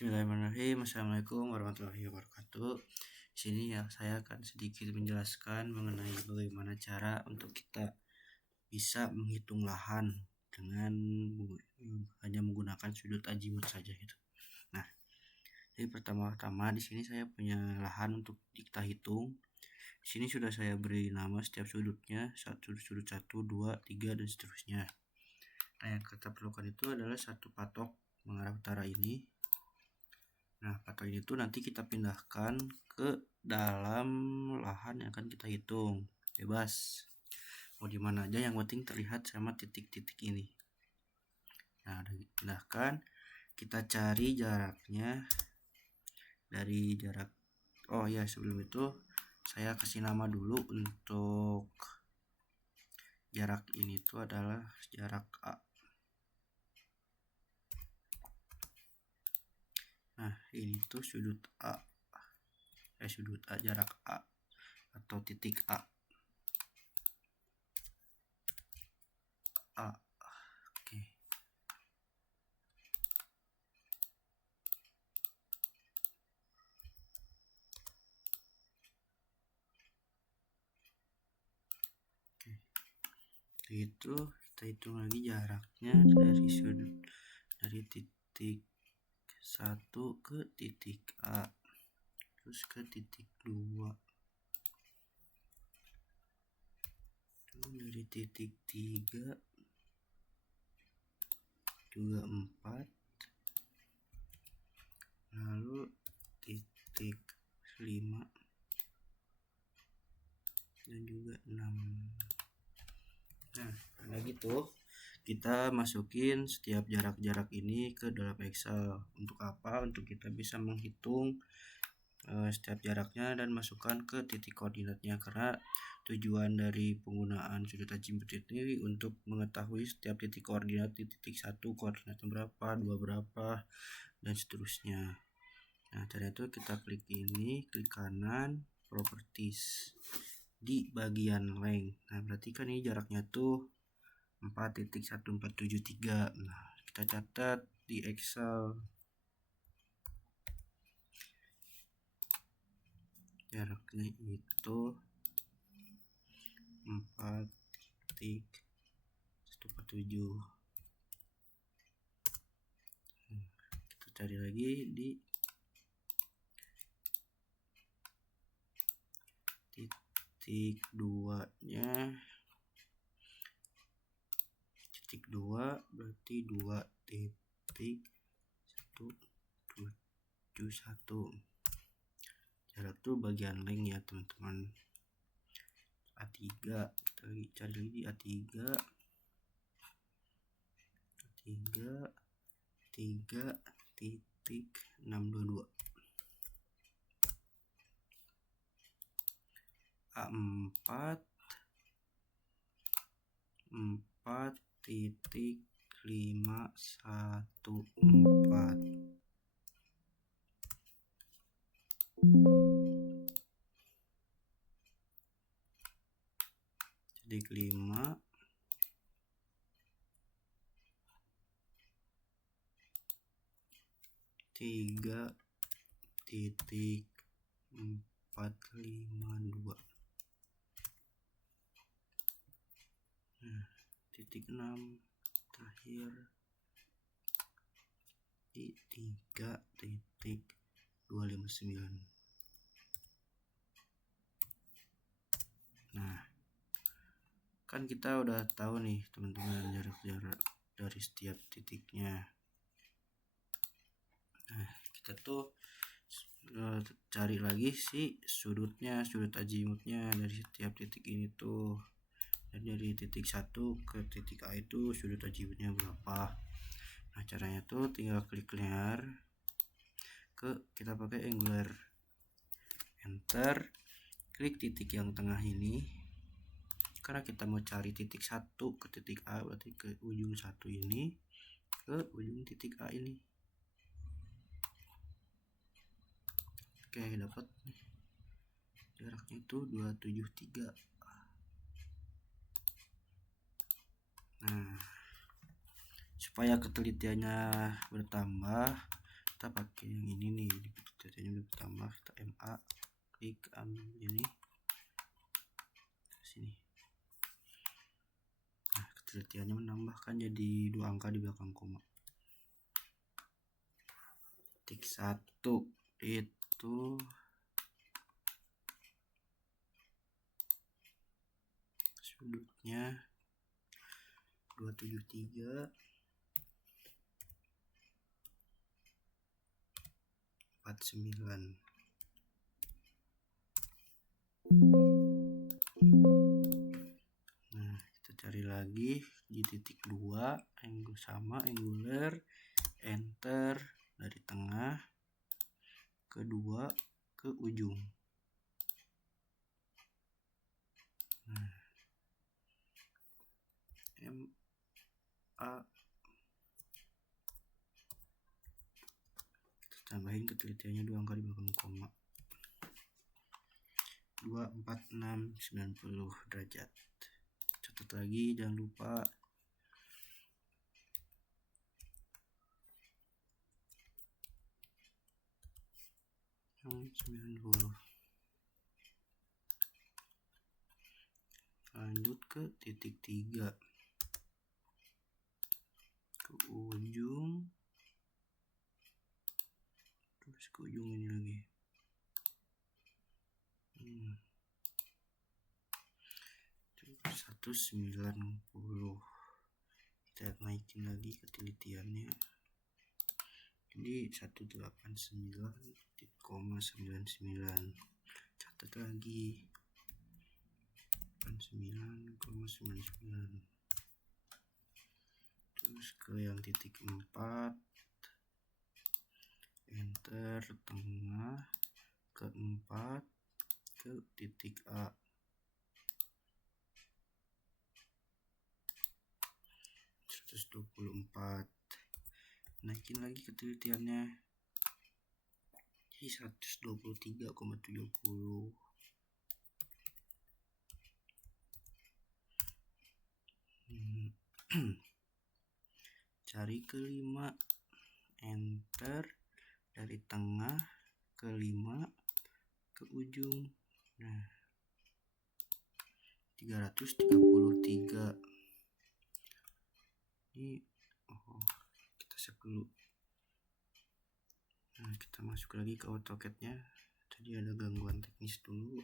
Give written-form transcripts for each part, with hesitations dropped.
Bismillahirrahmanirrahim. Assalamualaikum warahmatullahi wabarakatuh. Di sini ya saya akan sedikit menjelaskan mengenai bagaimana cara untuk kita bisa menghitung lahan dengan hanya menggunakan sudut azimut saja gitu. Nah, jadi pertama-tama di sini saya punya lahan untuk kita hitung. Di sini sudah saya beri nama setiap sudutnya, sudut 1, 2, 3 dan seterusnya. Nah, yang kita perlukan itu adalah satu patok mengarah utara ini. Nah, patok ini tuh nanti kita pindahkan ke dalam lahan yang akan kita hitung, bebas. Mau di mana aja, yang penting terlihat sama titik-titik ini. Nah, udah dipindahkan, kita cari jaraknya dari jarak. Oh ya, sebelum itu saya kasih nama dulu untuk jarak ini tuh adalah jarak A. Nah, ini tuh sudut A. Sudut A, jarak A atau titik A. Oke. Itu kita hitung lagi jaraknya dari titik 1 ke titik A, terus ke titik 2, dari titik 3 juga 4, lalu titik 5 dan juga 6. Nah, karena gitu kita masukin setiap jarak-jarak ini ke dalam Excel. Untuk apa? Untuk kita bisa menghitung setiap jaraknya dan masukkan ke titik koordinatnya, karena tujuan dari penggunaan sudut azimut ini untuk mengetahui setiap titik koordinat di titik 1 koordinatnya berapa, 2 berapa, dan seterusnya. Nah, cara itu kita klik ini, klik kanan, properties, di bagian length. Nah, berarti kan ini jaraknya tuh 4.1473. Nah, kita catat di Excel. Jaraknya itu 4.147. Kita cari lagi di titik 2 nya, titik 2 berarti 2.171. jarak tuh bagian length ya teman-teman. A3 kita cari lagi di A3 3.622. A4 4.514. titik 5 3.452. Nah, titik 6 terakhir di 3.259. Nah, kan kita udah tahu nih teman-teman jarak-jarak dari setiap titiknya. Nah, kita tuh cari lagi sih sudutnya, sudut azimutnya dari setiap titik ini tuh. Dan dari titik 1 ke titik A itu sudut azimutnya berapa. Nah, caranya tuh tinggal klik linear, kita pakai angular, enter, klik titik yang tengah ini, karena kita mau cari titik 1 ke titik A, berarti ke ujung 1 ini ke ujung titik A ini. Oke, dapat nih jaraknya itu 273. Nah, supaya ketelitiannya bertambah, kita pakai yang ini nih, titiknya udah bertambah, kita MA, klik ambil ini sini. Nah, ketelitiannya menambahkan jadi 2 angka di belakang koma. Titik 1 itu sudutnya 273 49. Nah, kita cari lagi di titik 2, angle sama, angular, enter, dari tengah ke 2 ke ujung. Nah, MA, kita tambahin ketelitiannya 2 angka di belakang koma. 24690 derajat. Catat lagi, jangan lupa yang 90. Lanjut ke titik 3, ke ujung, terus ke ujung ini lagi. 190. Kita naikin lagi ketelitiannya jadi 189,99. Catat lagi 89,99. Terus ke yang titik 4, enter, tengah ke 4 ke titik A. 124. Naikin lagi ketelitiannya jadi 123,70. Cari ke 5, enter, dari tengah ke 5 ke ujung. Nah, 333. Ini kita save dulu. Nah, kita masuk lagi ke AutoCAD-nya. Tadi ada gangguan teknis dulu.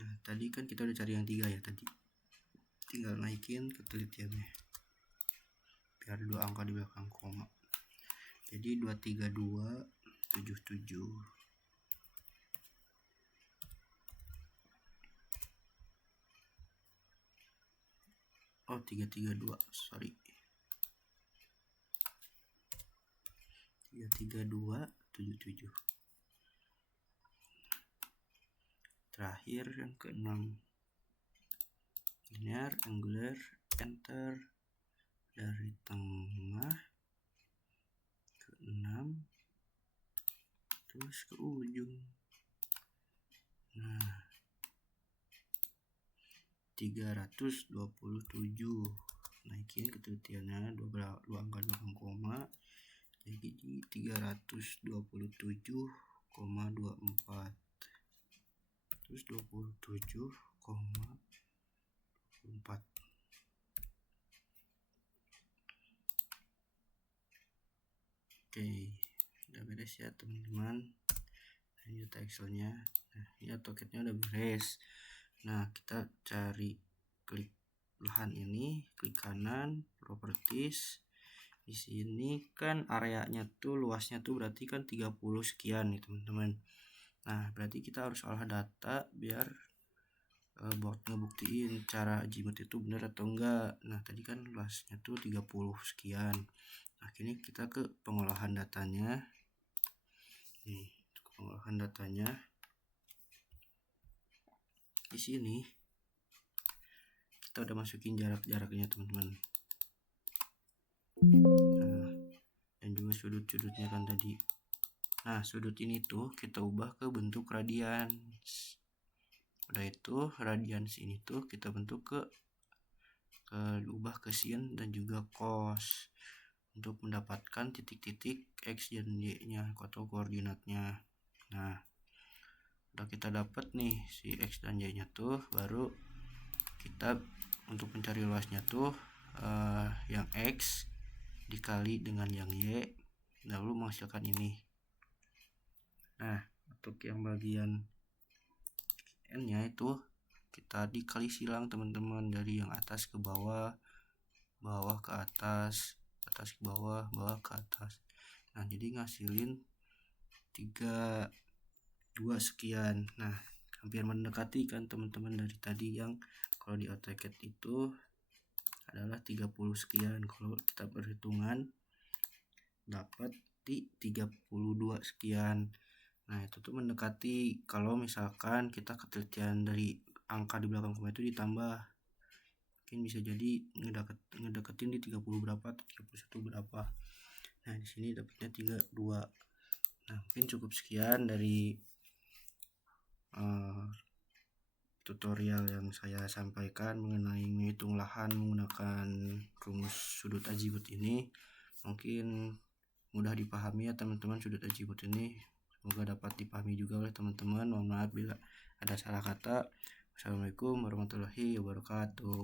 Nah, tadi kan kita udah cari yang 3 ya tadi. Tinggal naikin ketelitiannya biar 2 angka di belakang koma. Jadi 23277. Oh, 332, sorry. 33277. Terakhir yang ke-6. Linear, angular, enter, dari tengah ke 6 terus ke ujung. Nah, 327. Naikin ketelitiannya 2 angka belakang koma jadi 327,24 terus 27,24. Oke, udah beres ya teman-teman. Ini data Excelnya. Nah, ini AutoCAD-nya udah beres. Nah, kita cari, klik lahan ini, klik kanan, properties. Di sini kan areanya tuh, luasnya tuh berarti kan 30 sekian nih teman-teman. Nah, berarti kita harus olah data biar buat ngebuktiin cara Gmod itu benar atau enggak. Nah, tadi kan luasnya tuh 30 sekian. Nah, kini kita ke pengolahan datanya. Nih, pengolahan datanya. Di sini kita udah masukin jarak-jaraknya teman-teman. Nah, dan juga sudut-sudutnya kan tadi. Nah, sudut ini tuh kita ubah ke bentuk radians. Udah itu radians ini tuh kita bentuk ke ubah ke sin dan juga cos untuk mendapatkan titik-titik x dan y nya atau koordinatnya. Nah, udah kita dapat nih si x dan y nya tuh, baru kita untuk mencari luasnya tuh yang x dikali dengan yang y, lalu menghasilkan ini. Nah, untuk yang bagian n nya itu kita dikali silang teman-teman, dari yang atas ke bawah, bawah ke atas, atas ke bawah, bawah ke atas. Nah, jadi ngasilin 32 sekian. Nah, hampir mendekati kan teman-teman dari tadi yang kalau di AutoCAD itu adalah 30 sekian. Kalau kita perhitungan dapat di 32 sekian. Nah, itu tuh mendekati. Kalau misalkan kita ketelitian dari angka di belakang koma itu ditambah, mungkin bisa jadi ngedeketin di 30 berapa atau 31 berapa. Nah, di sini dapatnya 32. Nah, mungkin cukup sekian dari tutorial yang saya sampaikan mengenai menghitung lahan menggunakan rumus sudut azimut ini. Mungkin mudah dipahami ya teman-teman sudut azimut ini. Semoga dapat dipahami juga oleh teman-teman. Mohon maaf bila ada salah kata. Wassalamualaikum warahmatullahi wabarakatuh.